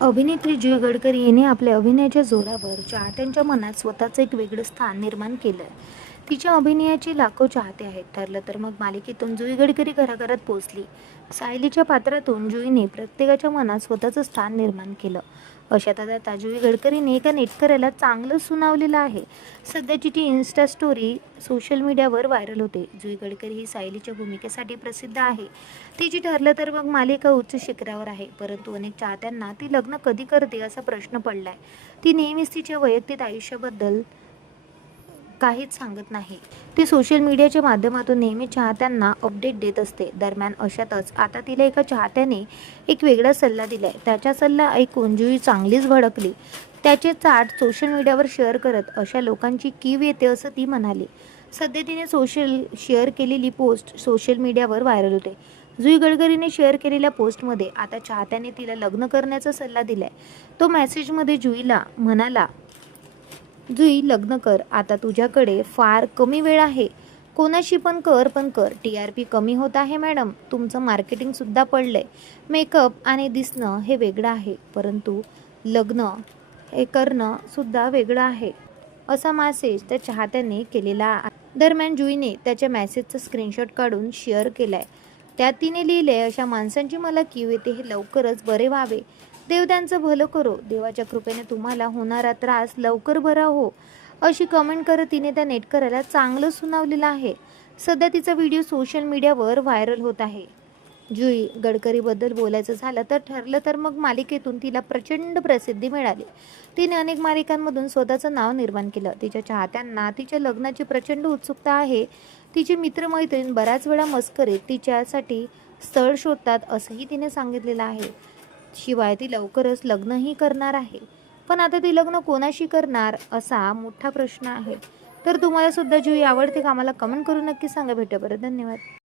अभिनेत्री जुई गडकरी हिने आपल्या अभिनयाच्या जोरावर चाहत्यांच्या मनात स्वतःचं एक वेगळं स्थान निर्माण केलं आहे तिच्या अभिनयाची लाखो चाहते आहेत. ठरलं तर मग मालिकेतून जुई गडकरी घराघरात पोचली सायलीच्या पात्रातून जुईने प्रत्येकाच्या मनात स्वतःचं स्थान निर्माण केलं. अशात आता जुई गडकरीने एका नेटकऱ्याला चांगलं सुनावलेलं आहे. सध्याची ती इन्स्टा स्टोरी सोशल मीडियावर व्हायरल होते. जुई गडकरी ही सायलीच्या भूमिकेसाठी प्रसिद्ध आहे. तिची ठरलं तर मग मालिका उच्च शिखरावर आहे. परंतु अनेक चाहत्यांना ती लग्न कधी करते असा प्रश्न पडलाय. ती नेहमीच तिच्या वैयक्तिक आयुष्याबद्दल काहीच सांगत नाही. ती सोशल मीडियाच्या माध्यमातून नेहमी चाहत्यांना अपडेट देत असते. दरम्यान अशातच आता तिला एका चाहत्याने एक वेगळा सल्ला दिलाय. त्याचा सल्ला ऐकून जुई चांगलीच भडकली. त्याचे चाट सोशल मीडियावर शेअर करत अशा लोकांची कीव येते असं ती म्हणाली. सध्या तिने सोशल शेअर केलेली पोस्ट सोशल मीडियावर व्हायरल होते. जुई गडकरीने शेअर केलेल्या पोस्टमध्ये आता चाहत्याने तिला लग्न करण्याचा सल्ला दिलाय. तो मेसेजमध्ये जुईला म्हणाला जुई लग्न कर. आता तुझ्याकडे फार कमी वेळ आहे. कोणाशी पण कर पण कर. टी आर पी कमी होत आहे मॅडम. तुमचं मार्केटिंगसुद्धा पडलंय. मेकअप आणि दिसणं हे वेगळं आहे. परंतु लग्न हे करणं सुद्धा वेगळं आहे. असा मेसेज त्या चाहत्याने केलेला दरम्यान जुईने त्याच्या मॅसेजचं स्क्रीनशॉट काढून शेअर केलाय. त्यात तिने लिहिले अशा माणसांची मला कीव येते. हे लवकरच बरे व्हावे. देव त्यांचं भलं करो. देवाच्या कृपेने तुम्हाला होणारा त्रास लवकर बरा हो. अशी कमेंट करत तिने त्या नेटकऱ्याला चांगलं सुनावलेलं आहे. सध्या तिचा व्हिडिओ सोशल मीडियावर व्हायरल होत आहे. जुई गडकरीबद्दल बोलायचं झालं तर ठरलं तर मग मालिकेतून तिला प्रचंड प्रसिद्धी मिळाली. तिने अनेक मालिकांमधून स्वतःचं नाव निर्माण केलं. तिच्या चाहत्यांना तिच्या लग्नाची प्रचंड उत्सुकता आहे. तिचे मित्रमैत्रीण बऱ्याच वेळा मस्करीत तिच्यासाठी स्थळ शोधतात असंही तिने सांगितलेलं आहे. शिवाय ती लवकरच लग्नही करणार आहे. पण आता ती लग्न कोणाशी करणार असा मोठा प्रश्न आहे. तर तुम्हाला सुद्धा जुई आवडते का आम्हाला कमेंट करून नक्की सांगा. भेटा बरं धन्यवाद.